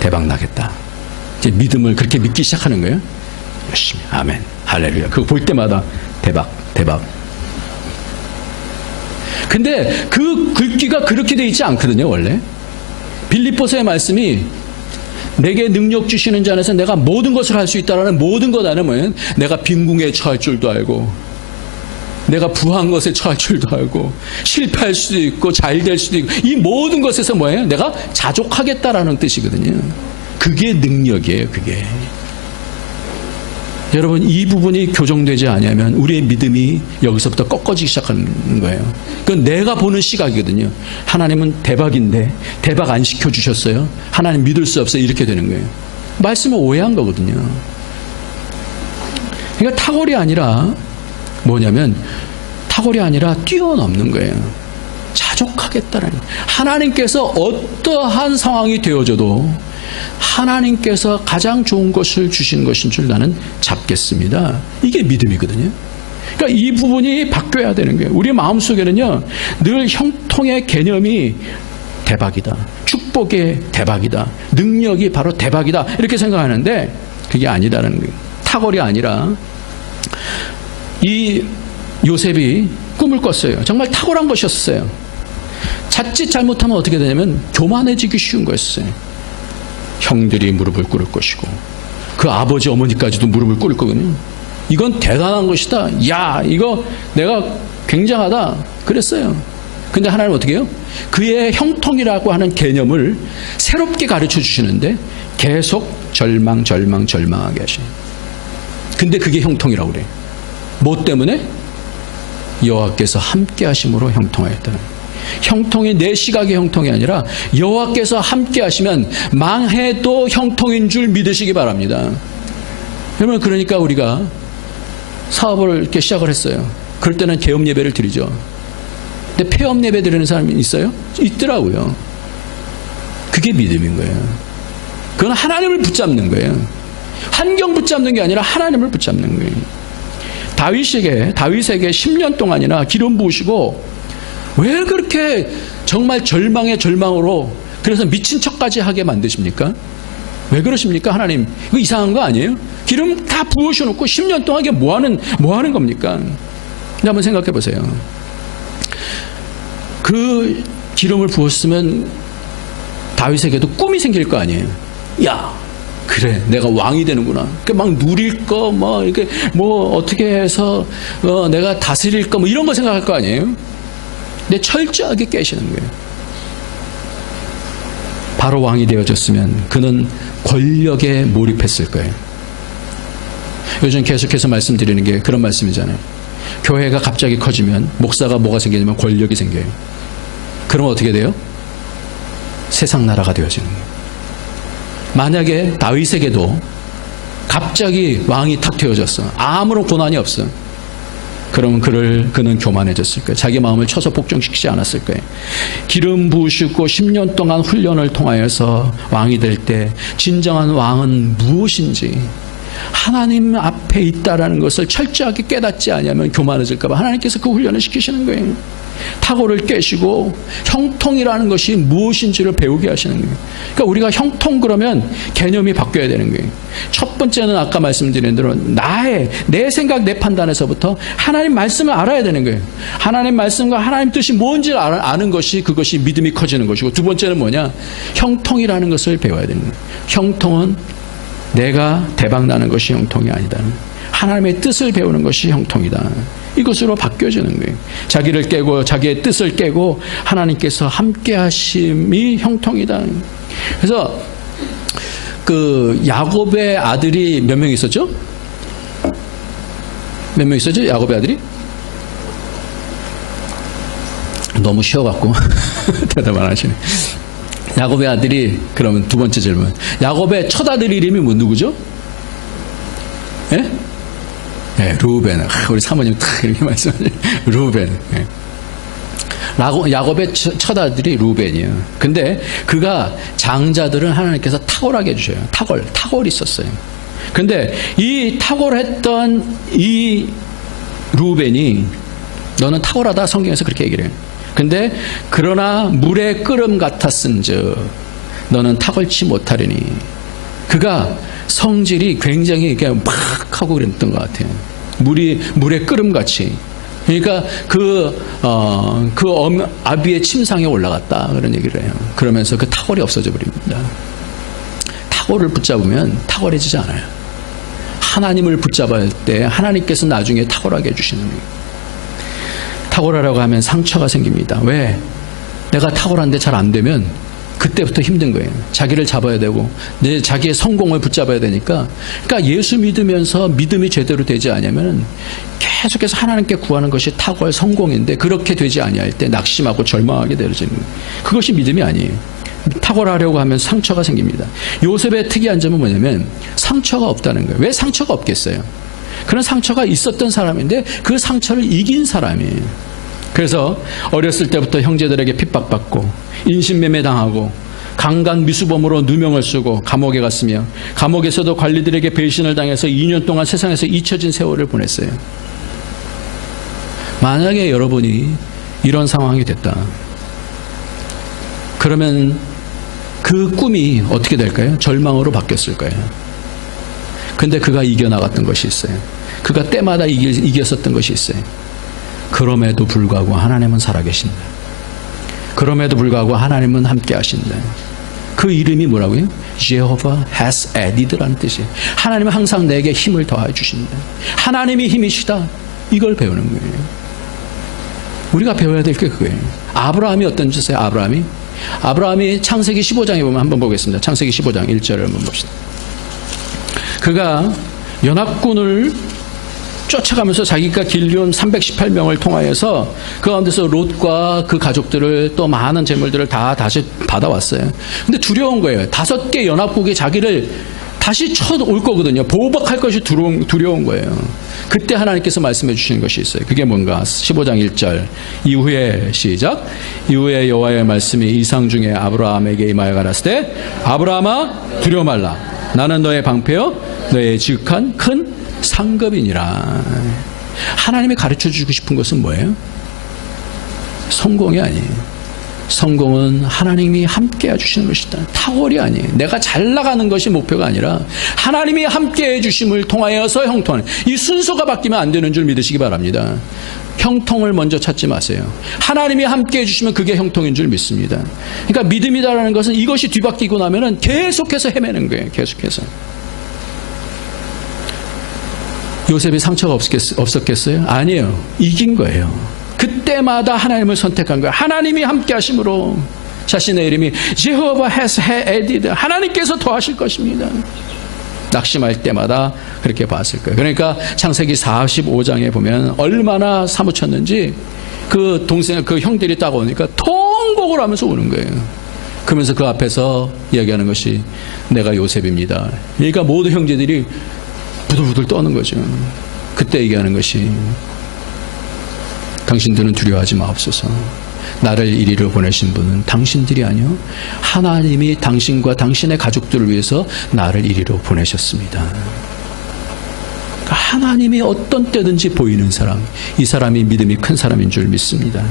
대박 나겠다. 이제 믿음을 그렇게 믿기 시작하는 거예요. 열심히. 아멘. 할렐루야. 그거 볼 때마다 대박. 근데 그 글귀가 그렇게 돼 있지 않거든요, 원래. 빌립보서의 말씀이 내게 능력 주시는 자 안에서 내가 모든 것을 할 수 있다라는 모든 것 안에 뭐예요? 내가 빈궁에 처할 줄도 알고, 내가 부한 것에 처할 줄도 알고, 실패할 수도 있고, 잘 될 수도 있고, 이 모든 것에서 뭐예요? 내가 자족하겠다라는 뜻이거든요. 그게 능력이에요, 그게. 여러분, 이 부분이 교정되지 않으면 우리의 믿음이 여기서부터 꺾어지기 시작하는 거예요. 그건 내가 보는 시각이거든요. 하나님은 대박인데 대박 안 시켜주셨어요. 하나님 믿을 수 없어요. 이렇게 되는 거예요. 말씀을 오해한 거거든요. 그러니까 탁월이 아니라 뭐냐면 탁월이 아니라 뛰어넘는 거예요. 자족하겠다라는 거예요. 하나님께서 어떠한 상황이 되어져도 하나님께서 가장 좋은 것을 주신 것인 줄 나는 잡겠습니다. 이게 믿음이거든요. 그러니까 이 부분이 바뀌어야 되는 거예요. 우리 마음속에는요, 늘 형통의 개념이 대박이다. 축복의 대박이다. 능력이 바로 대박이다. 이렇게 생각하는데 그게 아니다라는 거예요. 탁월이 아니라 이 요셉이 꿈을 꿨어요. 정말 탁월한 것이었어요. 자칫 잘못하면 어떻게 되냐면 교만해지기 쉬운 거였어요. 형들이 무릎을 꿇을 것이고 그 아버지 어머니까지도 무릎을 꿇을 거거든요. 이건 대단한 것이다. 야, 이거 내가 굉장하다. 그랬어요. 근데 하나님은 어떻게 해요? 그의 형통이라고 하는 개념을 새롭게 가르쳐 주시는데 계속 절망하게 하셔요. 근데 그게 형통이라고 그래요. 뭐 때문에? 여호와께서 함께 하심으로 형통하였다. 형통이 내 시각의 형통이 아니라 여호와께서 함께 하시면 망해도 형통인 줄 믿으시기 바랍니다. 여러분, 그러니까 우리가 사업을 이렇게 시작을 했어요. 그럴 때는 개업 예배를 드리죠. 근데 폐업 예배 드리는 사람이 있어요? 있더라고요. 그게 믿음인 거예요. 그건 하나님을 붙잡는 거예요. 환경 붙잡는 게 아니라 하나님을 붙잡는 거예요. 다윗에게 10년 동안이나 기름 부으시고 왜 그렇게 정말 절망의 절망으로 그래서 미친 척까지 하게 만드십니까? 왜 그러십니까? 하나님, 이거 이상한 거 아니에요? 기름 다 부으셔놓고 10년 동안 이게 뭐 하는 겁니까? 한번 생각해 보세요. 그 기름을 부었으면 다윗에게도 꿈이 생길 거 아니에요? 야, 그래, 내가 왕이 되는구나. 막 누릴 거, 이렇게 어떻게 해서 내가 다스릴 거, 이런 거 생각할 거 아니에요? 근데 철저하게 깨시는 거예요. 바로 왕이 되어졌으면 그는 권력에 몰입했을 거예요. 요즘 계속해서 말씀드리는 게 그런 말씀이잖아요. 교회가 갑자기 커지면 목사가 뭐가 생기냐면 권력이 생겨요. 그러면 어떻게 돼요? 세상 나라가 되어지는 거예요. 만약에 다윗에게도 갑자기 왕이 탁 되어졌어. 아무런 고난이 없어. 그러면 그는 교만해졌을 거예요. 자기 마음을 쳐서 복종시키지 않았을 거예요. 기름 부으시고 10년 동안 훈련을 통하여서 왕이 될 때 진정한 왕은 무엇인지 하나님 앞에 있다라는 것을 철저하게 깨닫지 않으면 교만해질까 봐 하나님께서 그 훈련을 시키시는 거예요. 탁월을 깨시고 형통이라는 것이 무엇인지를 배우게 하시는 거예요. 그러니까 우리가 형통 그러면 개념이 바뀌어야 되는 거예요. 첫 번째는 아까 말씀드린 대로 내 생각, 내 판단에서부터 하나님 말씀을 알아야 되는 거예요. 하나님 말씀과 하나님 뜻이 뭔지를 아는 것이 그것이 믿음이 커지는 것이고, 두 번째는 뭐냐? 형통이라는 것을 배워야 되는 거예요. 형통은 내가 대박나는 것이 형통이 아니다. 하나님의 뜻을 배우는 것이 형통이다. 이것으로 바뀌어지는 거예요. 자기를 깨고 자기의 뜻을 깨고 하나님께서 함께 하심이 형통이다. 그래서 그 야곱의 아들이 몇 명 있었죠? 몇 명 있었죠? 야곱의 아들이? 너무 쉬워갖고 대답 안 하시네. 야곱의 아들이, 그러면 두 번째 질문. 야곱의 첫 아들 이름이 누구죠? 예? 네, 루벤. 우리 사모님 딱 이렇게 말씀하세요. 루벤. 네. 야곱의 첫 아들이 루벤이에요. 근데 그가 장자들은 하나님께서 탁월하게 해주셔요. 탁월이 있었어요. 근데 이 탁월했던 이 루벤이 너는 탁월하다, 성경에서 그렇게 얘기를 해요. 근데 그러나 물의 끓음 같았은즉 너는 탁월치 못하리니, 그가 성질이 굉장히 그냥 막 하고 그랬던 것 같아요. 물의 끓음같이. 그러니까 아비의 침상에 올라갔다, 그런 얘기를 해요. 그러면서 그 탁월이 없어져 버립니다. 탁월을 붙잡으면 탁월해지지 않아요. 하나님을 붙잡아야 할 때 하나님께서 나중에 탁월하게 해주시는 거예요. 탁월하라고 하면 상처가 생깁니다. 왜? 내가 탁월한데 잘 안 되면 그때부터 힘든 거예요. 자기를 잡아야 되고 자기의 성공을 붙잡아야 되니까. 그러니까 예수 믿으면서 믿음이 제대로 되지 않으면 계속해서 하나님께 구하는 것이 탁월, 성공인데 그렇게 되지 아니할 때 낙심하고 절망하게 되어지는 거예요. 그것이 믿음이 아니에요. 탁월하려고 하면 상처가 생깁니다. 요셉의 특이한 점은 뭐냐면 상처가 없다는 거예요. 왜 상처가 없겠어요? 그런 상처가 있었던 사람인데 그 상처를 이긴 사람이에요. 그래서 어렸을 때부터 형제들에게 핍박받고 인신매매당하고 강간 미수범으로 누명을 쓰고 감옥에 갔으며 감옥에서도 관리들에게 배신을 당해서 2년 동안 세상에서 잊혀진 세월을 보냈어요. 만약에 여러분이 이런 상황이 됐다, 그러면 그 꿈이 어떻게 될까요? 절망으로 바뀌었을 거예요. 근데 그가 이겨나갔던 것이 있어요. 그가 때마다 이겼었던 것이 있어요. 그럼에도 불구하고 하나님은 살아계신다. 그럼에도 불구하고 하나님은 함께 하신다. 그 이름이 뭐라고요? Jehovah has added라는 뜻이에요. 하나님은 항상 내게 힘을 더해 주신다. 하나님이 힘이시다. 이걸 배우는 거예요. 우리가 배워야 될 게 그거예요. 아브라함이 어떤 짓이에요? 아브라함이 창세기 15장에 보면 한번 보겠습니다. 창세기 15장 1절을 한번 봅시다. 그가 연합군을 쫓아가면서 자기가 길리움 318명을 통하여서 그 가운데서 롯과 그 가족들을 또 많은 재물들을 다 다시 받아왔어요. 근데 두려운 거예요. 5개 연합국이 자기를 다시 쳐올 거거든요. 보복할 것이 두려운 거예요. 그때 하나님께서 말씀해 주시는 것이 있어요. 그게 뭔가 15장 1절 이후에 시작. 이후에 여호와의 말씀이 이상 중에 아브라함에게 임하여 가라사대 때 아브라함아 두려워 말라. 나는 너의 방패여 너의 지극한 큰 상급이니라. 하나님이 가르쳐 주고 싶은 것은 뭐예요? 성공이 아니에요. 성공은 하나님이 함께 해주시는 것이다. 탁월이 아니에요. 내가 잘 나가는 것이 목표가 아니라 하나님이 함께 해주심을 통하여서 형통. 이 순서가 바뀌면 안 되는 줄 믿으시기 바랍니다. 형통을 먼저 찾지 마세요. 하나님이 함께 해주시면 그게 형통인 줄 믿습니다. 그러니까 믿음이다라는 것은 이것이 뒤바뀌고 나면은 계속해서 헤매는 거예요. 계속해서. 요셉이 상처가 없었겠어요? 아니에요. 이긴 거예요. 그때마다 하나님을 선택한 거예요. 하나님이 함께 하심으로 자신의 이름이 Jehovah has added. 하나님께서 더하실 것입니다. 낙심할 때마다 그렇게 봤을 거예요. 그러니까 창세기 45장에 보면 얼마나 사무쳤는지 그 동생, 그 형들이 딱 오니까 통곡을 하면서 우는 거예요. 그러면서 그 앞에서 이야기하는 것이 내가 요셉입니다. 그러니까 모든 형제들이 부들부들 떠는 거죠. 그때 얘기하는 것이 당신들은 두려워하지 마옵소서. 나를 이리로 보내신 분은 당신들이 아니요 하나님이 당신과 당신의 가족들을 위해서 나를 이리로 보내셨습니다. 그러니까 하나님이 어떤 때든지 보이는 사람, 이 사람이 믿음이 큰 사람인 줄 믿습니다.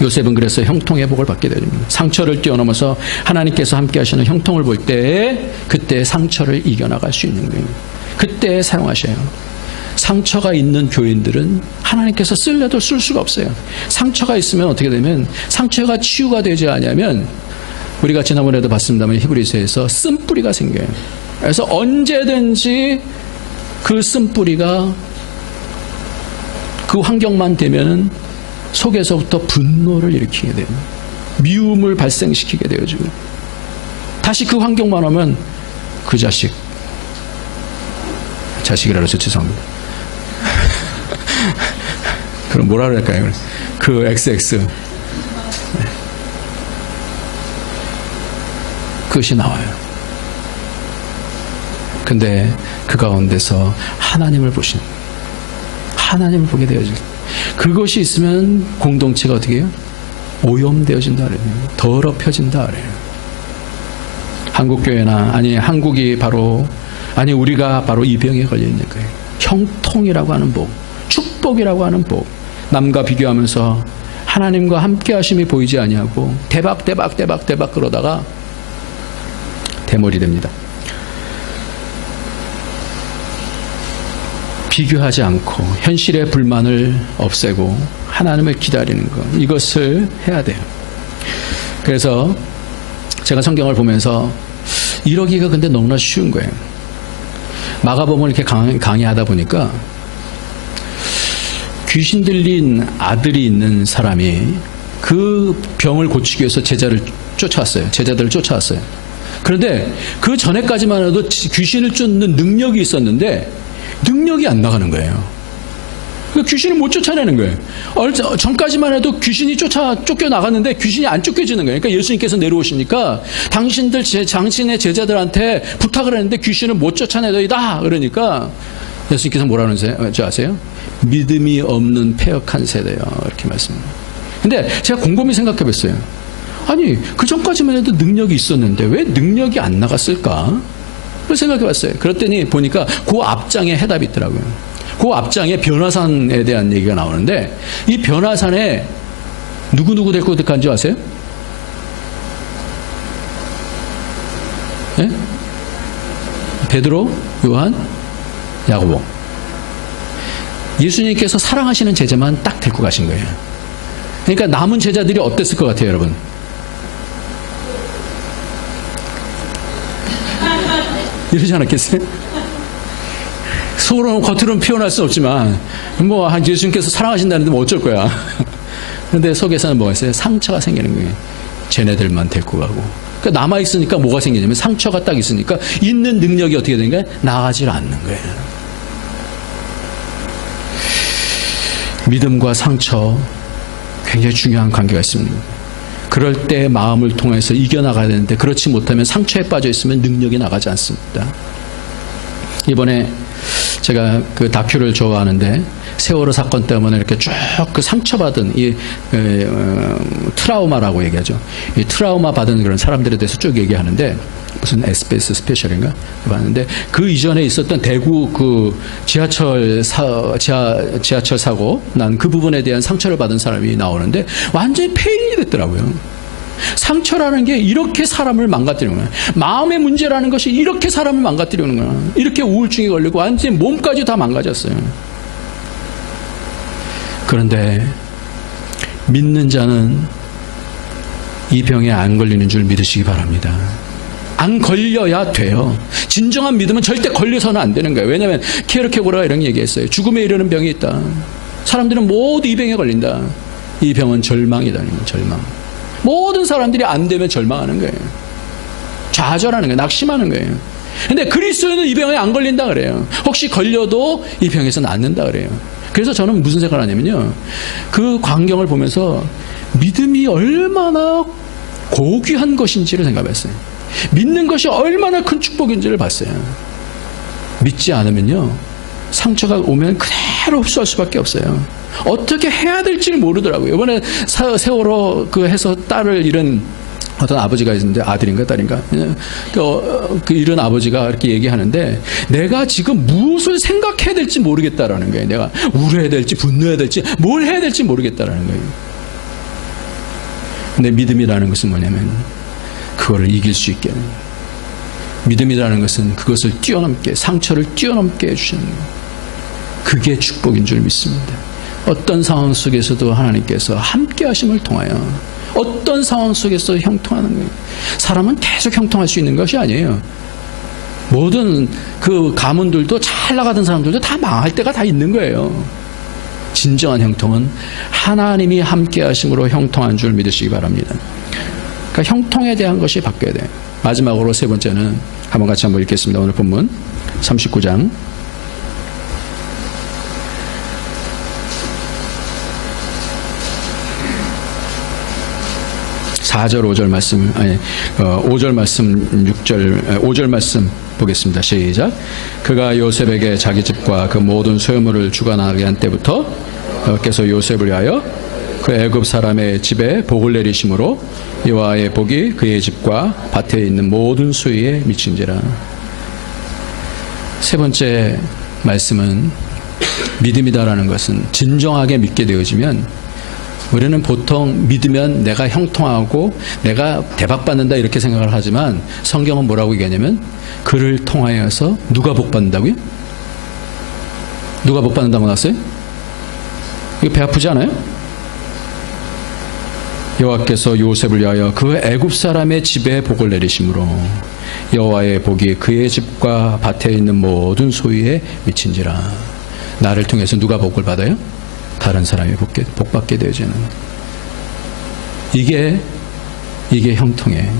요셉은 그래서 형통의 복을 받게 됩니다. 상처를 뛰어넘어서 하나님께서 함께 하시는 형통을 볼 때 그때 상처를 이겨나갈 수 있는 거예요. 그때 사용하셔요. 상처가 있는 교인들은 하나님께서 쓸래도 쓸 수가 없어요. 상처가 있으면 어떻게 되면 상처가 치유가 되지 않으면 우리가 지난번에도 봤습니다만 히브리서에서 쓴뿌리가 생겨요. 그래서 언제든지 그 쓴뿌리가 그 환경만 되면은 속에서부터 분노를 일으키게 돼요. 미움을 발생시키게 되어지고 다시 그 환경만 오면 그 자식이라 해서 죄송합니다. 그럼 뭐라 그럴까요? 그 XX 그것이 나와요. 근데 그 가운데서 하나님을 보시는, 하나님을 보게 되어질 그것이 있으면 공동체가 어떻게 해요? 오염되어진다 그래요. 더럽혀진다 그래요. 한국교회나 아니 한국이 바로 아니 우리가 바로 이 병에 걸려 있는 거예요. 형통이라고 하는 복, 축복이라고 하는 복, 남과 비교하면서 하나님과 함께 하심이 보이지 아니하고 대박 그러다가 대머리 됩니다. 비교하지 않고 현실의 불만을 없애고 하나님을 기다리는 것, 이것을 해야 돼요. 그래서 제가 성경을 보면서 이러기가 근데 너무나 쉬운 거예요. 마가복음을 이렇게 강의하다 보니까 귀신 들린 아들이 있는 사람이 그 병을 고치기 위해서 제자들을 쫓아왔어요. 그런데 그 전에까지만 해도 귀신을 쫓는 능력이 있었는데 능력이 안 나가는 거예요. 귀신을 못 쫓아내는 거예요. 전까지만 해도 귀신이 쫓겨나갔는데 귀신이 안 쫓겨지는 거예요. 그러니까 예수님께서 내려오시니까 당신의 제자들한테 부탁을 했는데 귀신을 못 쫓아내더이다. 그러니까 예수님께서 뭐라는 줄 아세요? 믿음이 없는 패역한 세대요. 이렇게 말씀합니다. 근데 제가 곰곰이 생각해 봤어요. 아니 그 전까지만 해도 능력이 있었는데 왜 능력이 안 나갔을까? 그걸 생각해 봤어요. 그랬더니 보니까 그 앞장에 해답이 있더라고요. 그 앞장에 변화산에 대한 얘기가 나오는데 이 변화산에 누구 데리고 간지 아세요? 네? 베드로, 요한, 야고보. 예수님께서 사랑하시는 제자만 딱 데리고 가신 거예요. 그러니까 남은 제자들이 어땠을 것 같아요, 여러분? 이러지 않았겠어요? 겉으로는 표현할 수 없지만 예수님께서 사랑하신다는데 뭐 어쩔 거야. 그런데 속에서는 뭐가 있어요? 상처가 생기는 거예요. 쟤네들만 데리고 가고. 그러니까 남아있으니까 뭐가 생기냐면 상처가 딱 있으니까 있는 능력이 어떻게 되는가? 나가질 않는 거예요. 믿음과 상처 굉장히 중요한 관계가 있습니다. 그럴 때 마음을 통해서 이겨나가야 되는데 그렇지 못하면 상처에 빠져 있으면 능력이 나가지 않습니다. 이번에 제가 그 다큐를 좋아하는데 세월호 사건 때문에 이렇게 쭉 그 상처받은 이 트라우마라고 얘기하죠. 이 트라우마 받은 그런 사람들에 대해서 쭉 얘기하는데 무슨 SBS 스페셜인가 봤는데 그 이전에 있었던 대구 그 지하철 사고 난 그 부분에 대한 상처를 받은 사람이 나오는데 완전히 폐인이 됐더라고요. 상처라는 게 이렇게 사람을 망가뜨리는 거야. 마음의 문제라는 것이 이렇게 사람을 망가뜨리는 거야. 이렇게 우울증이 걸리고 완전히 몸까지 다 망가졌어요. 그런데 믿는 자는 이 병에 안 걸리는 줄 믿으시기 바랍니다. 안 걸려야 돼요. 진정한 믿음은 절대 걸려서는 안 되는 거예요. 왜냐하면 케르케고르가 이런 얘기했어요. 죽음에 이르는 병이 있다. 사람들은 모두 이 병에 걸린다. 이 병은 절망이다. 절망. 모든 사람들이 안 되면 절망하는 거예요. 좌절하는 거예요. 낙심하는 거예요. 근데 그리스도인은 이 병에 안 걸린다 그래요. 혹시 걸려도 이 병에서 낫는다 그래요. 그래서 저는 무슨 생각을 하냐면요. 그 광경을 보면서 믿음이 얼마나 고귀한 것인지를 생각했어요. 믿는 것이 얼마나 큰 축복인지를 봤어요. 믿지 않으면요. 상처가 오면 그대로 흡수할 수밖에 없어요. 어떻게 해야 될지를 모르더라고요. 이번에 세월호 그 해서 딸을 잃은 어떤 아버지가 있는데 아들인가 딸인가 그 잃은 아버지가 이렇게 얘기하는데 내가 지금 무엇을 생각해야 될지 모르겠다라는 거예요. 내가 울어야 될지 분노해야 될지 뭘 해야 될지 모르겠다라는 거예요. 근데 믿음이라는 것은 뭐냐면 그거를 이길 수 있게 하는 거예요. 믿음이라는 것은 그것을 뛰어넘게 상처를 뛰어넘게 해주시는 거예요. 그게 축복인 줄 믿습니다. 어떤 상황 속에서도 하나님께서 함께 하심을 통하여 어떤 상황 속에서 형통하는 거예요. 사람은 계속 형통할 수 있는 것이 아니에요. 모든 그 가문들도 잘 나가던 사람들도 다 망할 때가 다 있는 거예요. 진정한 형통은 하나님이 함께 하심으로 형통한 줄 믿으시기 바랍니다. 그러니까 형통에 대한 것이 바뀌어야 돼요. 마지막으로 세 번째는 한번 같이 한번 읽겠습니다. 오늘 본문 39장 4절 5절 말씀 5절 말씀 6절 5절 말씀 보겠습니다. 시작. 그가 요셉에게 자기 집과 그 모든 소유물을 주관하게 한 때부터 여호와께서 요셉을 위하여 그 애굽 사람의 집에 복을 내리심으로 여호와의 복이 그의 집과 밭에 있는 모든 수위에 미친지라. 세 번째 말씀은 믿음이다라는 것은 진정하게 믿게 되어지면 우리는 보통 믿으면 내가 형통하고 내가 대박받는다 이렇게 생각을 하지만 성경은 뭐라고 얘기하냐면 그를 통하여서 누가 복받는다고요? 누가 복받는다고 나왔어요? 이거 배 아프지 않아요? 여호와께서 요셉을 위하여 그 애굽 사람의 집에 복을 내리심으로 여호와의 복이 그의 집과 밭에 있는 모든 소유에 미친지라. 나를 통해서 누가 복을 받아요? 다른 사람이 복받게 되어지는. 이게 형통이에요.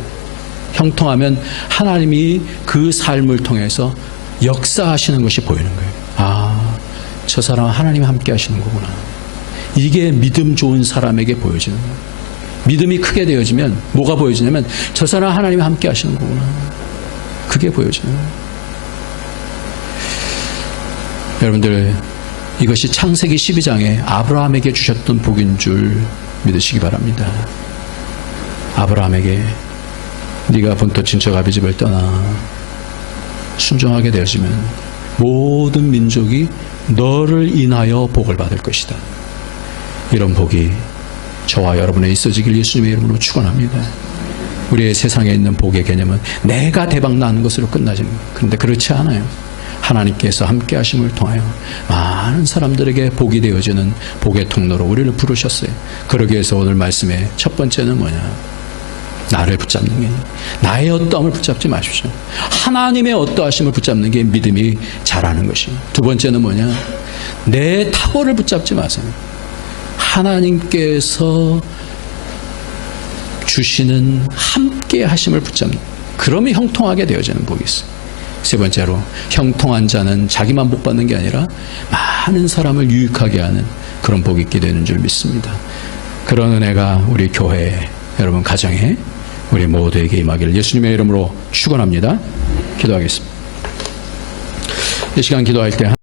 형통하면 하나님이 그 삶을 통해서 역사하시는 것이 보이는 거예요. 아, 저 사람은 하나님이 함께 하시는 거구나. 이게 믿음 좋은 사람에게 보여지는 거예요. 믿음이 크게 되어지면 뭐가 보여지냐면 저 사람 하나님이 함께 하시는 거구나. 그게 보여져요. 여러분들 이것이 창세기 12장에 아브라함에게 주셨던 복인 줄 믿으시기 바랍니다. 아브라함에게 네가 본토 친척 아비 집을 떠나 순종하게 되어지면 모든 민족이 너를 인하여 복을 받을 것이다. 이런 복이 저와 여러분에 있어지길 예수님의 이름으로 축원합니다. 우리의 세상에 있는 복의 개념은 내가 대박나는 것으로 끝나지. 그런데 그렇지 않아요. 하나님께서 함께 하심을 통하여 많은 사람들에게 복이 되어지는 복의 통로로 우리를 부르셨어요. 그러기 위해서 오늘 말씀의 첫 번째는 뭐냐? 나를 붙잡는 게, 나의 어떠함을 붙잡지 마십시오. 하나님의 어떠하심을 붙잡는 게 믿음이 자라는 것이에요. 두 번째는 뭐냐? 내 탁월을 붙잡지 마세요. 하나님께서 주시는 함께 하심을 붙잡는, 그러면 형통하게 되어지는 복이 있어요. 세 번째로 형통한 자는 자기만 복 받는 게 아니라 많은 사람을 유익하게 하는 그런 복이 있게 되는 줄 믿습니다. 그런 은혜가 우리 교회, 여러분 가정에 우리 모두에게 임하기를 예수님의 이름으로 축원합니다. 기도하겠습니다. 이 시간 기도할 때